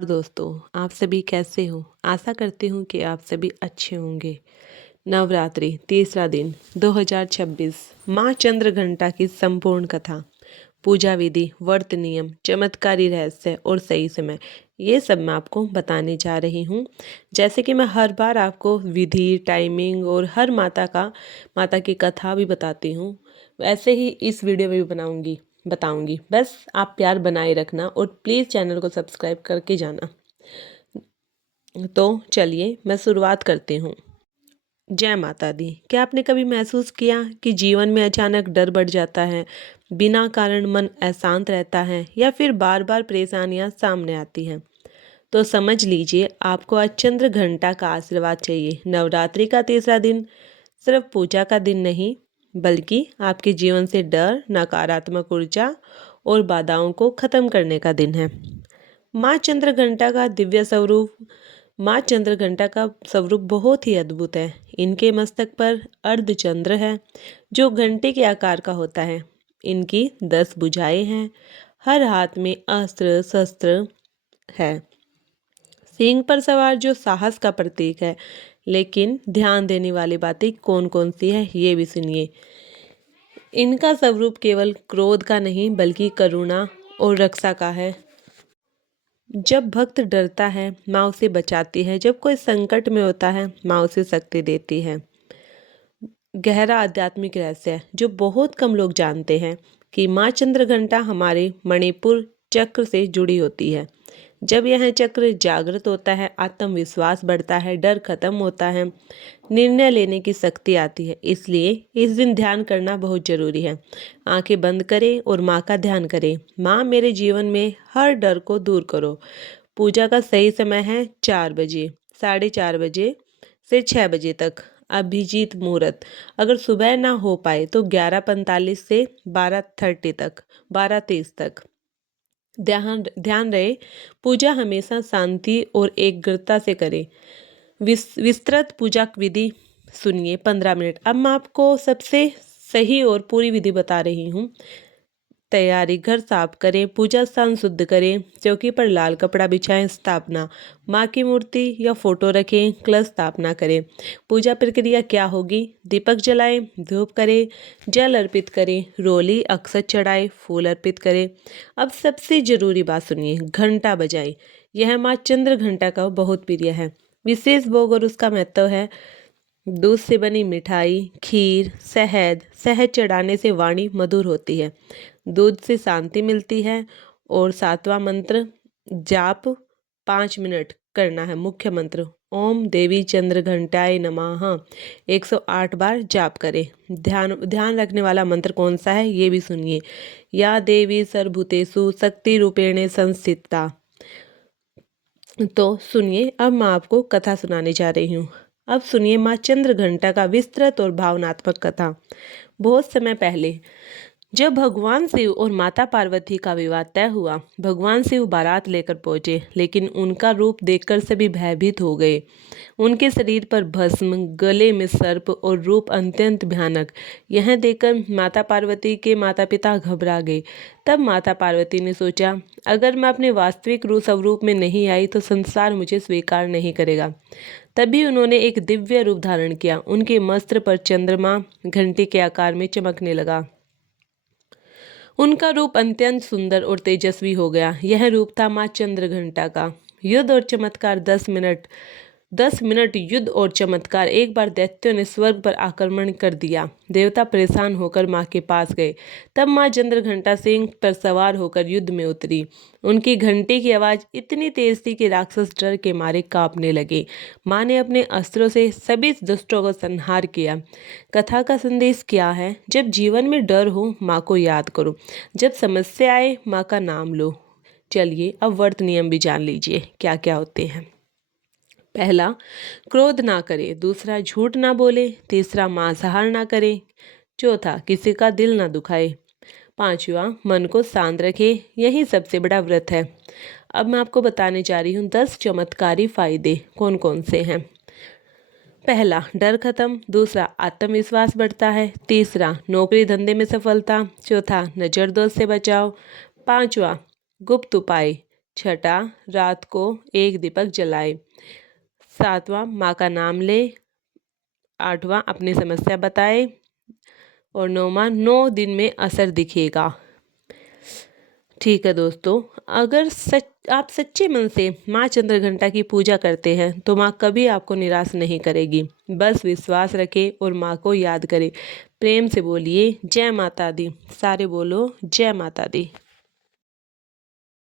दोस्तों, आप सभी कैसे हो? आशा करती हूँ कि आप सभी अच्छे होंगे। नवरात्रि तीसरा दिन 2026 माँ चंद्रघंटा की संपूर्ण कथा, पूजा विधि, व्रत नियम, चमत्कारी रहस्य और सही समय, ये सब मैं आपको बताने जा रही हूँ। जैसे कि मैं हर बार आपको विधि, टाइमिंग और हर माता की कथा भी बताती हूँ, वैसे ही इस वीडियो में भी बताऊंगी। बस आप प्यार बनाए रखना और प्लीज़ चैनल को सब्सक्राइब करके जाना। तो चलिए मैं शुरुआत करती हूँ। जय माता दी। क्या आपने कभी महसूस किया कि जीवन में अचानक डर बढ़ जाता है, बिना कारण मन अशांत रहता है या फिर बार बार परेशानियां सामने आती हैं? तो समझ लीजिए, आपको आज चंद्र घंटा का आशीर्वाद चाहिए। नवरात्रि का तीसरा दिन सिर्फ पूजा का दिन नहीं, बल्कि आपके जीवन से डर, नकारात्मक ऊर्जा और बाधाओं को खत्म करने का दिन है। माँ चंद्रघंटा का दिव्य स्वरूप माँ चंद्रघंटा का स्वरूप बहुत ही अद्भुत है। इनके मस्तक पर अर्धचंद्र है, जो घंटे के आकार का होता है। इनकी 10 भुजाएं हैं। हर हाथ में अस्त्र शस्त्र है। सिंह पर सवार जो साहस का प्रतीक है। लेकिन ध्यान देने वाली बातें कौन कौन सी है, ये भी सुनिए। इनका स्वरूप केवल क्रोध का नहीं, बल्कि करुणा और रक्षा का है। जब भक्त डरता है, माँ उसे बचाती है। जब कोई संकट में होता है, माँ उसे शक्ति देती है। गहरा आध्यात्मिक रहस्य है जो बहुत कम लोग जानते हैं कि माँ चंद्रघंटा हमारे मणिपुर चक्र से जुड़ी होती है। जब यह चक्र जागृत होता है, आत्मविश्वास बढ़ता है, डर खत्म होता है, निर्णय लेने की शक्ति आती है। इसलिए इस दिन ध्यान करना बहुत जरूरी है। आंखें बंद करें और माँ का ध्यान करें। माँ, मेरे जीवन में हर डर को दूर करो। पूजा का सही समय है 4 बजे, 4:30 बजे से 6 बजे तक। अभिजीत मुहूर्त, अगर सुबह ना हो पाए तो 11:45 से 12:30 तक, 12:30 तक। ध्यान ध्यान रहे, पूजा हमेशा शांति और एकाग्रता से करें। विस्तृत पूजा विधि सुनिए 15 मिनट। अब मैं आपको सबसे सही और पूरी विधि बता रही हूँ। तैयारी, घर साफ करें, पूजा स्थान शुद्ध करें, चौकी पर लाल कपड़ा बिछाएं। स्थापना, माँ की मूर्ति या फोटो रखें, कलश स्थापना करें। पूजा प्रक्रिया क्या होगी? दीपक जलाएं, धूप करें, जल अर्पित करें, रोली अक्षत चढ़ाएं, फूल अर्पित करें। अब सबसे जरूरी बात सुनिए, घंटा बजाएं। यह माँ चंद्र घंटा का बहुत प्रिय है। विशेष भोग और उसका महत्व है। दूध से बनी मिठाई, खीर, शहद शहद चढ़ाने से वाणी मधुर होती है, दूध से शांति मिलती है। और 7वां मंत्र जाप 5 मिनट करना है। मुख्य मंत्र ओम देवी चंद्र घंटाए नमः 108 बार जाप करें। ध्यान रखने वाला मंत्र कौन सा है, ये भी सुनिए। या देवी सर्वभूतेषु शक्ति रूपेण संस्थिता। तो सुनिए, अब मैं आपको कथा सुनाने जा रही हूँ। अब सुनिए माँ चंद्र घंटा का विस्तृत और भावनात्मक कथा। बहुत समय पहले जब भगवान शिव और माता पार्वती का विवाह तय हुआ, भगवान शिव बारात लेकर पहुंचे, लेकिन उनका रूप देखकर सभी भयभीत हो गए। उनके शरीर पर भस्म, गले में सर्प और रूप अत्यंत भयानक। यह देखकर माता पार्वती के माता पिता घबरा गए। तब माता पार्वती ने सोचा, अगर मैं अपने वास्तविक स्वरूप में नहीं आई तो संसार मुझे स्वीकार नहीं करेगा। तभी उन्होंने एक दिव्य रूप धारण किया। उनके वस्त्र पर चंद्रमा घंटी के आकार में चमकने लगा। उनका रूप अत्यंत सुंदर और तेजस्वी हो गया। यह रूप था माँ चंद्रघंटा का। युद्ध और चमत्कार 10 मिनट युद्ध और चमत्कार। एक बार दैत्यों ने स्वर्ग पर आक्रमण कर दिया। देवता परेशान होकर माँ के पास गए। तब माँ चंद्रघंटा सिंह पर सवार होकर युद्ध में उतरी। उनकी घंटी की आवाज इतनी तेज थी कि राक्षस डर के मारे कांपने लगे। माँ ने अपने अस्त्रों से सभी दुष्टों को संहार किया। कथा का संदेश क्या है? जब जीवन में डर हो, माँ को याद करो। जब समस्या आए, माँ का नाम लो। चलिए अब व्रत नियम भी जान लीजिए क्या क्या होते हैं। पहला, क्रोध ना करे। दूसरा, झूठ ना बोले। तीसरा, मांसाहार ना करे। चौथा, किसी का दिल ना दुखाए। पांचवा, मन को शांत रखे। यही सबसे बड़ा व्रत है। अब मैं आपको बताने जा रही हूँ 10 चमत्कारी फायदे कौन कौन से हैं। पहला, डर खत्म। दूसरा, आत्मविश्वास बढ़ता है। तीसरा, नौकरी धंधे में सफलता। चौथा, नजर दोष से बचाव। पांचवा, गुप्त उपाय। छठा, रात को एक दीपक जलाए। सातवां, माँ का नाम ले। आठवां, अपनी समस्या बताए। और नौवां, 9 दिन में असर दिखेगा। ठीक है दोस्तों, अगर आप सच्चे मन से माँ चंद्रघंटा की पूजा करते हैं तो माँ कभी आपको निराश नहीं करेगी। बस विश्वास रखें और माँ को याद करें। प्रेम से बोलिए जय माता दी। सारे बोलो जय माता दी।